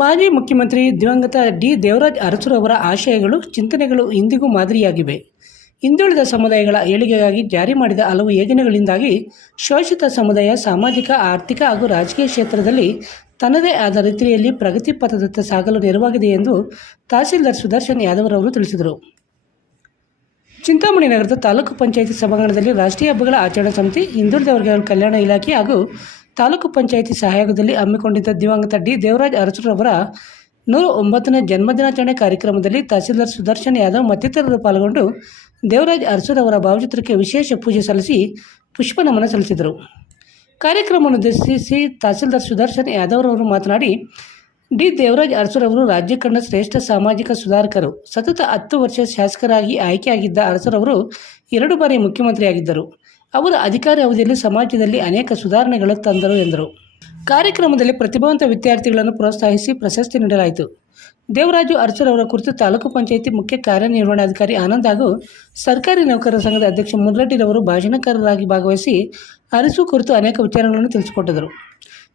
ಮಾಜಿ ಮುಖ್ಯಮಂತ್ರಿ ದಿವಂಗತ ಡಿ ದೇವರಾಜ್ ಅರಸುರವರ ಆಶಯಗಳು, ಚಿಂತನೆಗಳು ಇಂದಿಗೂ ಮಾದರಿಯಾಗಿವೆ. ಹಿಂದುಳಿದ ಸಮುದಾಯಗಳ ಏಳಿಗೆಗಾಗಿ ಜಾರಿ ಮಾಡಿದ ಹಲವು ಯೋಜನೆಗಳಿಂದಾಗಿ ಶೋಷಿತ ಸಮುದಾಯ ಸಾಮಾಜಿಕ, ಆರ್ಥಿಕ ಹಾಗೂ ರಾಜಕೀಯ ಕ್ಷೇತ್ರದಲ್ಲಿ ತನ್ನದೇ ಆದ ರೀತಿಯಲ್ಲಿ ಪ್ರಗತಿ ಪಥದತ್ತ ಸಾಗಲು ನೆರವಾಗಿದೆ ಎಂದು ತಹಸೀಲ್ದಾರ್ ಸುದರ್ಶನ್ ಯಾದವ್ರವರು ತಿಳಿಸಿದರು. ಚಿಂತಾಮಣಿ ನಗರದ ತಾಲೂಕು ಪಂಚಾಯಿತಿ ಸಭಾಂಗಣದಲ್ಲಿ ರಾಷ್ಟ್ರೀಯ ಹಬ್ಬಗಳ ಆಚರಣಾ ಸಮಿತಿ ಹಿಂದುಳಿದ ವರ್ಗಗಳ ಕಲ್ಯಾಣ ಇಲಾಖೆ ಹಾಗೂ ತಾಲೂಕು ಪಂಚಾಯಿತಿ ಸಹಯೋಗದಲ್ಲಿ ಹಮ್ಮಿಕೊಂಡಿದ್ದ ದಿವಂಗತ ಡಿ ದೇವರಾಜ್ ಅರಸುರವರ ನೂರ ಒಂಬತ್ತನೇ ಜನ್ಮದಿನಾಚರಣೆ ಕಾರ್ಯಕ್ರಮದಲ್ಲಿ ತಹಸೀಲ್ದಾರ್ ಸುದರ್ಶನ್ ಯಾದವ್ ಮತ್ತಿತರರು ಪಾಲ್ಗೊಂಡು ದೇವರಾಜ್ ಅರಸುರವರ ಭಾವಚಿತ್ರಕ್ಕೆ ವಿಶೇಷ ಪೂಜೆ ಸಲ್ಲಿಸಿ ಪುಷ್ಪ ನಮನ ಸಲ್ಲಿಸಿದರು. ಕಾರ್ಯಕ್ರಮವನ್ನು ಉದ್ದೇಶಿಸಿ ತಹಸೀಲ್ದಾರ್ ಸುದರ್ಶನ್ ಯಾದವ್ರವರು ಮಾತನಾಡಿ, ಡಿ ದೇವರಾಜ್ ಅರಸುರವರು ರಾಜ್ಯ ಕಂಡ ಶ್ರೇಷ್ಠ ಸಾಮಾಜಿಕ ಸುಧಾರಕರು. ಸತತ ಹತ್ತು ವರ್ಷ ಶಾಸಕರಾಗಿ ಆಯ್ಕೆಯಾಗಿದ್ದ ಅರಸುರವರು ಎರಡು ಬಾರಿ ಮುಖ್ಯಮಂತ್ರಿಯಾಗಿದ್ದರು. ಅವರ ಅಧಿಕಾರ ಅವಧಿಯಲ್ಲಿ ಸಮಾಜದಲ್ಲಿ ಅನೇಕ ಸುಧಾರಣೆಗಳು ತಂದರು ಎಂದರು. ಕಾರ್ಯಕ್ರಮದಲ್ಲಿ ಪ್ರತಿಭಾವಂತ ವಿದ್ಯಾರ್ಥಿಗಳನ್ನು ಪ್ರೋತ್ಸಾಹಿಸಿ ಪ್ರಶಸ್ತಿ ನೀಡಲಾಯಿತು. ದೇವರಾಜು ಅರಸುರವರ ಕುರಿತು ತಾಲೂಕು ಪಂಚಾಯಿತಿ ಮುಖ್ಯ ಕಾರ್ಯನಿರ್ವಹಣಾಧಿಕಾರಿ ಆನಂದ್ ಹಾಗೂ ಸರ್ಕಾರಿ ನೌಕರರ ಸಂಘದ ಅಧ್ಯಕ್ಷ ಮುನ್ರೆಡ್ಡಿರವರು ಭಾಷಣಕಾರರಾಗಿ ಭಾಗವಹಿಸಿ ಅರಸು ಕುರಿತು ಅನೇಕ ವಿಚಾರಗಳನ್ನು ತಿಳಿಸಿಕೊಟ್ಟಿದರು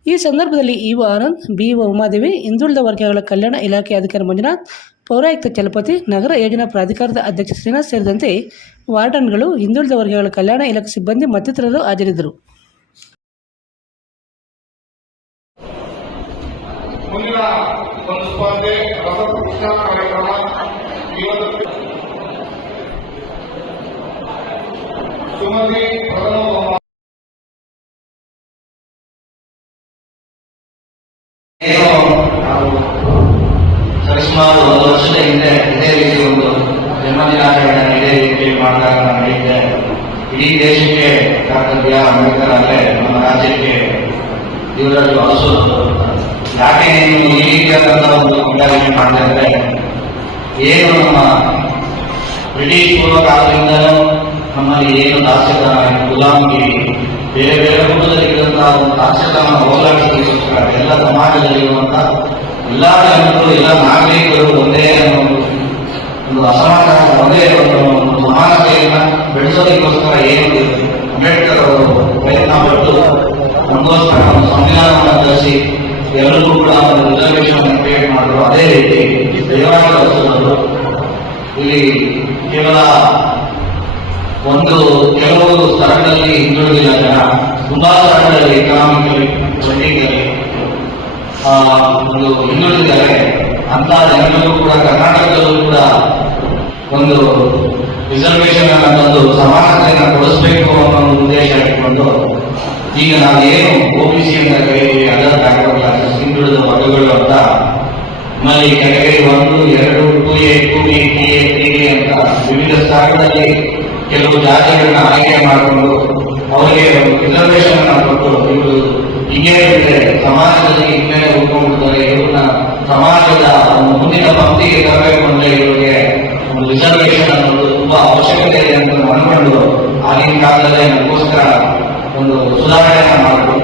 ಈ ಸಂದರ್ಭದಲ್ಲಿ ಇಒ ಆನಂದ್, ಬಿಇಒ ಉಮಾದೇವಿ, ಹಿಂದುಳಿದ ವರ್ಗಗಳ ಕಲ್ಯಾಣ ಇಲಾಖೆ ಅಧಿಕಾರಿ ಮಂಜುನಾಥ್ ಪೌರಾಯುಕ್ತ ಚಲಪತಿ, ನಗರ ಯೋಜನಾ ಪ್ರಾಧಿಕಾರದ ಅಧ್ಯಕ್ಷ ಶ್ರೀನಾಥ್ ಸೇರಿದಂತೆ ವಾರ್ಡನ್ಗಳು, ಹಿಂದುಳಿದ ವರ್ಗಗಳ ಕಲ್ಯಾಣ ಇಲಾಖೆ ಸಿಬ್ಬಂದಿ ಮತ್ತಿತರರು ಹಾಜರಿದ್ದರು. ಪ್ರಧಾನ ಸುಮತಿ ಪ್ರಥಮ ವರ್ಷದ ಹಿಂದೆ ಇದೇ ರೀತಿ ಒಂದು ಜನ್ಮದಿನಾಚರಣೆ ಇದೇ ರೀತಿ ಮಾಡಿದಾಗ ನಾನು ಹೇಳಿದ್ದೆ ಇಡೀ ದೇಶಕ್ಕೆ ಡಾಕ್ಟರ್ ಬಿ ಆರ್ ಅಂಬೇಡ್ಕರ್ ಅಲ್ಲೇ ನಮ್ಮ ರಾಜ್ಯಕ್ಕೆ ಇವರಲ್ಲಿ ಹಸು ಯಾಕೆ ನೀವು ಈ ರೀತಿಯಾದಂತಹ ಒಂದು ಮೆಂಟಾಲಿಟಿ ಮಾಡಿದ್ರೆ ಏನು ನಮ್ಮ ಬ್ರಿಟಿಷ್ ಪೂರ್ವ ಕಾಲದಿಂದಲೂ ನಮ್ಮಲ್ಲಿ ಏನು ದಾಸ್ಯತನ ಗುಲಾಮಿ, ಬೇರೆ ಬೇರೆ ಬೇರೆ ರೂಪದಲ್ಲಿರುವಂತಹ ಒಂದು ದಾಸ್ಯತನ ಹೋಗಲಾಡಿಸಲಿಕ್ಕೋಸ್ಕರ ಎಲ್ಲ ಸಮಾಜದಲ್ಲಿರುವಂತಹ ಎಲ್ಲ ಜನರು ಎಲ್ಲ ನಾಗರಿಕರು ಒಂದೇ ಒಂದು ಅಸಮಾನ ಒಂದೇ ಒಂದು ಮಾನವತೆಯನ್ನ ಬೆಳೆಸೋದಕ್ಕೋಸ್ಕರ ಏನು ಅಂಬೇಡ್ಕರ್ ಅವರು ಪ್ರಯತ್ನ ಪಟ್ಟು ಒಂದು ಸಂವಿಧಾನವನ್ನು ಕಲಿಸಿ ಎಲ್ಲರಿಗೂ ಕೂಡ ಒಂದು ರಿಸರ್ವೇಶನ್ ಕ್ರಿಯೇಟ್ ಮಾಡಿದ್ರು. ಅದೇ ರೀತಿ ದೈವಾಂಗ ಇಲ್ಲಿ ಕೇವಲ ಒಂದು ಕೆಲವು ಸ್ಥಳಗಳಲ್ಲಿ ಹಿಂದುಳಿದಿಲ್ಲ ಜನ. ತುಂಬಾ ಸ್ಥಳಗಳಲ್ಲಿ ಎಕನಾಮಿಕಲಿ ಒಂದು ಹಿಂದುಳಿದಿದ್ದಾರೆ ಅಂತ ಜನರಿಗೂ ಕೂಡ, ಕರ್ನಾಟಕದಲ್ಲೂ ಕೂಡ ಒಂದು ರಿಸರ್ವೇಶನ್ ಅನ್ನ ತಂದು ಸಮಾನತೆಯನ್ನು ಕೊಡಿಸ್ಬೇಕು ಅನ್ನೋ ಒಂದು ಉದ್ದೇಶ ಇಟ್ಕೊಂಡು ಈಗ ನಾವೇನು ಸಿ ಅಂತ ಕರೀತೀವಿ ಅದರ ಬ್ಯಾಕ್ವರ್ಡ್ ಹಿಂದುಳಿದ ವರ್ಗಗಳು ಅಂತ. ನಮ್ಮಲ್ಲಿ ಕೆಟಗರಿ ಒಂದು, ಎರಡು two A two B T A T D ಅಂತ ವಿವಿಧ ಸ್ಥಾನಗಳಲ್ಲಿ ಕೆಲವು ಜಾತಿಗಳನ್ನ ಆಯ್ಕೆ ಮಾಡಿಕೊಂಡು ಅವರಿಗೆ ಅನ್ನ ಕೊಟ್ಟು ಇವರು ಹಿಂಗೆ ಸಮಾಜದಲ್ಲಿ ಕಾಲದಲ್ಲೇ ನಮಗೋಸ್ಕರ ಒಂದು ಸುಧಾರಣೆ ಮಾಡಿದ್ರು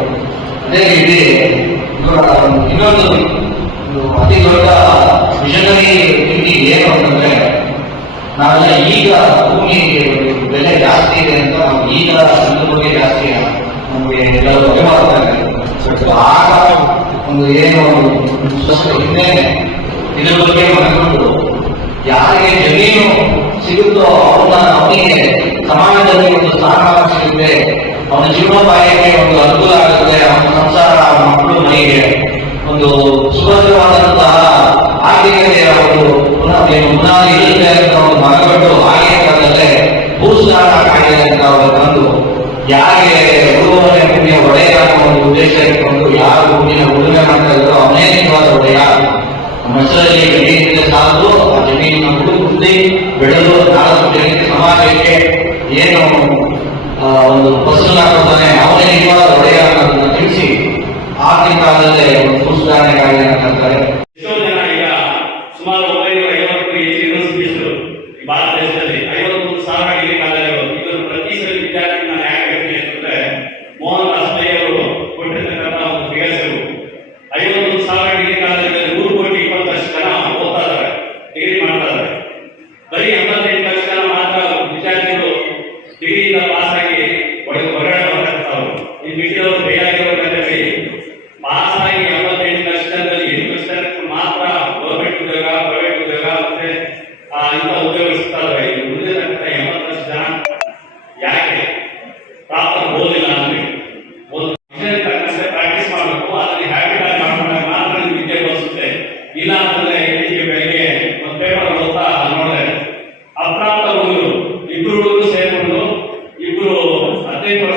ಅದೇ ರೀತಿ ಇನ್ನೊಂದು ಒಂದು ಅತಿ ದೊಡ್ಡ ವಿಷನರಿ ಥಿಂಕಿಂಗ್ ಏನು ಅಂತಂದ್ರೆ, ನಾವೆಲ್ಲ ಈಗ ಭೂಮಿಗೆ ಬೆಲೆ ಜಾಸ್ತಿ ಇದೆ ಅಂತ ನಾವು ಈಗ ಅದ್ರ ಬಗ್ಗೆ ಜಾಸ್ತಿ ನಮಗೆ ಎಲ್ಲರೂ ಅಭಿಮಾನ ಆಗ ಒಂದು ಏನು ಹಿಂದೆ ಇದ್ರ ಬಗ್ಗೆ ಮನಗೊಂಡು ಯಾರಿಗೆ ಜಮೀನು ಸಿಗುತ್ತೋ ಅವನ ಅವನಿಗೆ ಸಮಾಜದಲ್ಲಿ ಒಂದು ಸ್ಥಾನಮಾನ ಸಿಗುತ್ತೆ ಅವನ ಜೀವನೋಪಾಯಕ್ಕೆ ಒಂದು ಅನುಕೂಲ ಆಗುತ್ತೆ, ಅವನ ಸಂಸಾರ ಮಕ್ಕಳು ಮನೆಗೆ ಒಂದು ಸುಭದ್ರವಾದಂತಹ ಆರ್ಥಿಕತೆಯ ಒಂದು ಮುನ್ನಾದಿ ಇರುತ್ತೆ ಅಂತ ಒಂದು ಮನಗಂಡು ಹಾಗೆ ಕಾಲದಲ್ಲೇ ಭೂಸುಧಾರಣಾ ಕಾಯಿದೆ ಅಂತ ಅವರು ತಂದು ಯಾರಿಗೆ ಉಳುವನೆ ಭೂಮಿಯ ಒಡೆಯ ಒಂದು ಉದ್ದೇಶ ಇಟ್ಕೊಂಡು ಯಾರು ಭೂಮಿಯ ಉಳುಮೆ ಮಾಡ್ತಾ ಇದ್ರು ಅವನೇ ನಿಜವಾದ ಒಡೆಯ. ನಮ್ಮ ಹೆಸರಲ್ಲಿ ಜಮೀನಿಗೆ ಸಾಲದು ಆ ಜಮೀನನ್ನು ಮುಂದೆ ಬೆಳೆದು ನಾಲ್ಕು ಜನಕ್ಕೆ ಸಮಾಜಕ್ಕೆ ಏನು ಒಂದು ಫಸಲು ಹಾಕೋದಾನೆ ಅವನೇ ನಿಜವಾದ ಒಡೆಯ ತಿಳಿಸಿ ಆಗಿನ ಕಾಲದಲ್ಲೇ ಒಂದು ಭೂಸುಧಾರಣೆ ಕಾಯ್ದೆಯನ್ನು e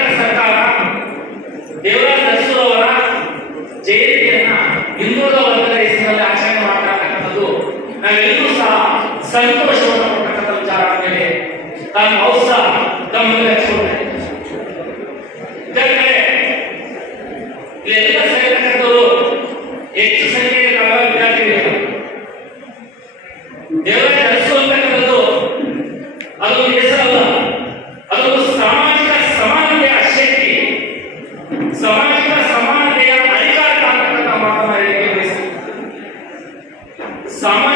ಸಂಕಟ ಕೊಟ್ಟಂತ ವಿಚಾರ ಅಂತೇಳಿ ನಾನು ಅವಸ ಗಮನ ಹಚ್ಚಿಕೊಂಡೆ ಇದಕ್ಕೆ ಎಲ್ಲ ಸೈನಿಕರು ಹೆಚ್ಚು ಸಂಖ್ಯೆಯಲ್ಲಿ ನಮ್ಮ ವಿದ್ಯಾರ್ಥಿಗಳು ದೇವರ ಅದು ಹೆಸರಲ್ಲ. ಅದೊಂದು ಸಾಮಾಜಿಕ ಸಮಾನತೆಯ ಸಮಾನತೆಯ ಅಧಿಕಾರ ಅಂತಕ್ಕಂಥ ಮಾತನಾಡಿ ಸಮಾಜ